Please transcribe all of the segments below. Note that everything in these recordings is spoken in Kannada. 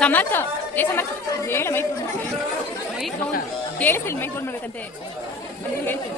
ಸಮರ್ಥ ಏ ಸಮರ್ಥ ಹೇಳ ಮೈಕ್ ಮೈಕ್ ಕೇಳಿಸಿಲ್ಲ ಮೈಕ್ ಫೋನ್ ಮಾಡ್ಬೇಕಂತೆ ಹೇಳ್ತೀನಿ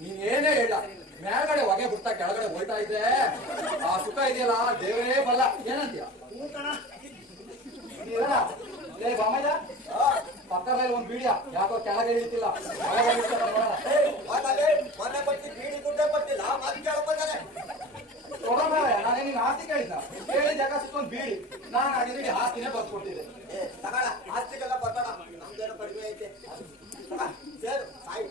ನೀನೇನೇ ಹೇಳ ಮೇಲ್ಗಡೆ ಹೊಗೆ ಬಿಡ್ತಾ ಕೆಳಗಡೆ ಹೋಯ್ತಾ ಇದೆ ಆ ಸುಖ ಇದೆಯಲ್ಲ ದೇವರೇ ಬಲ್ಲ ಏನಂತೀಯ ಪಕ್ಕದಲ್ಲಿ ಒಂದ್ ಬೀಡಿಯ ಯಾಕೋ ಕೆಳಗೆ ಇಳಿತಿಲ್ಲ ನಾನೇ ನೀನ್ ಆಸ್ತಿ ಕೇಳಿದ್ದ ಕೇಳಿ ಜಾಗ ಸಿಕ್ಕೊಂಡ್ ಬೀಡಿ ನಾನು ಆಗಿದ್ದೀನಿ ಆಸ್ತಿನೇ ಬರ್ಸ್ಕೊಟ್ಟಿದ್ದೆ ಆಸ್ತಿಗೆಲ್ಲ ಬರ್ತಾಡ ನಮ್ದೇನೋ ಕಡಿಮೆ ಐತೆ ಸೇರು ಸಾಯಿ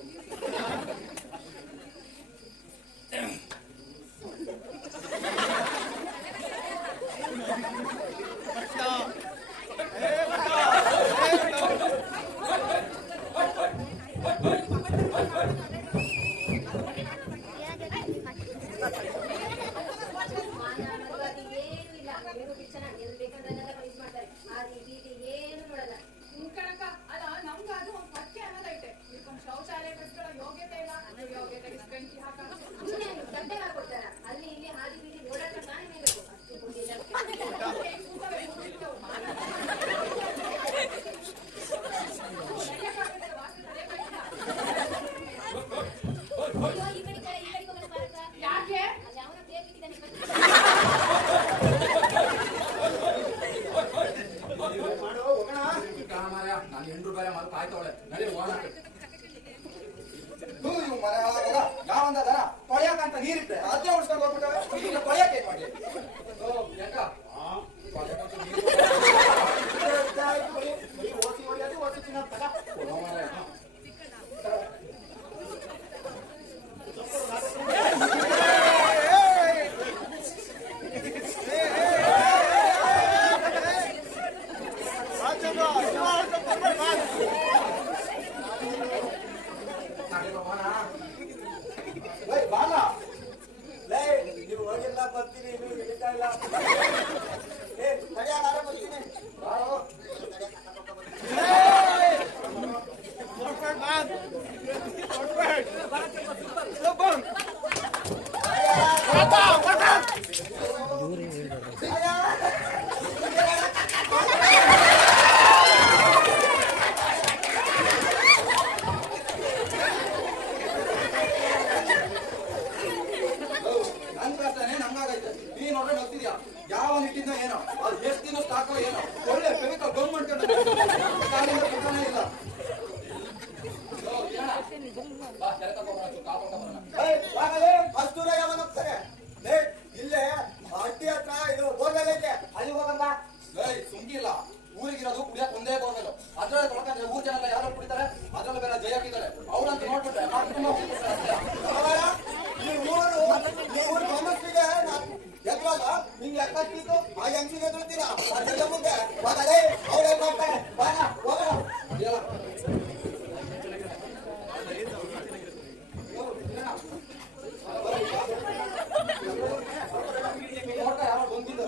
ನಾನು ಹೆಂಡ್ರು ಬೇರೆ ಮಲ್ ಕಾಯ್ತವಳೆ ನಡಿ ಹೋಗೋಣ ಯಾವಂದ ತೊಳೆಯಕಂತ ನೀರಿಟ್ಟೆ ಅದೇ ಉಳಿಸ್ಕೊಂಡು ಹೋಗ್ಬಿಟ್ಟ ತೊಳೆಯಕ್ಕೆ ಏನ್ ಮಾಡಿ ಓಸಿ ಹೊಡೆಯೋದು ಓಸಿ ತಿನ್ನೋದ ನೀವು ಹೋಗಿಲ್ಲ ಬರ್ತೀನಿ ನೀವು ಹಿಡಿತಾ ಇಲ್ಲ ತಡೆಯಾರ ಬರ್ತೀನಿ ಯಾವ ನಿಟ್ಟಿಂದ ಏನೋ ಅದು ಎಷ್ಟು ದಿನ ಸ್ಟಾಕೋ ಏನೋ ಒಳ್ಳೆ ಬೆಳಕ ಗೌರ್ಮೆಂಟ್ ಇಲ್ಲ ಮಸ್ತೂರ ಯಾವಾಗ ಹೋಗ್ತಾರೆ ಇಲ್ಲೇ ಹಟ್ಟಿ ಹತ್ರ ಇದು ಬೋರ್ವೆಲ್ ಐತೆ ಅಲ್ಲಿ ಹೋಗಲ್ಲ ಸುಂಗಿಲ್ಲ ಊರಿಗಿರೋದು ಕುಡಿಯಕ್ ಒಂದೇ ಬೋರ್ವೆಲ್ ಅದ್ರಲ್ಲಿ ತೊಳ್ಕೊಂಡ್ರೆ ಊರ್ ಜನ ಯಾರು ಕುಡಿತಾರೆ ಅದ್ರಲ್ಲಿ ಬೇರೆ ಜಯ ಆಗಿದ್ದಾರೆ ಅವ್ರಂತ ನೋಡ್ಬಿಟ್ರೆ ಈ ಊರು ಗಮನಿಸಿಗೆ ಎದ್ವಾಗ ನಿಮ್ಗೆ ಯಾಕಿತ್ತು ಆ ಹೆಂಗ್ಸಿಗೆ ಎದುರ್ತೀರಾ ಅದೆಲ್ಲ ಮುಂದೆ ಬಾಗಲೇ ಅವಳೇ ಮಾಡ್ತಾರೆ ಬಾಣ ಹೋಗೋಣ ಇದೆಯಲ್ಲ ನೋಡ್ತಾ ಯಾವಾಗ ಬಂದಿದ್ದು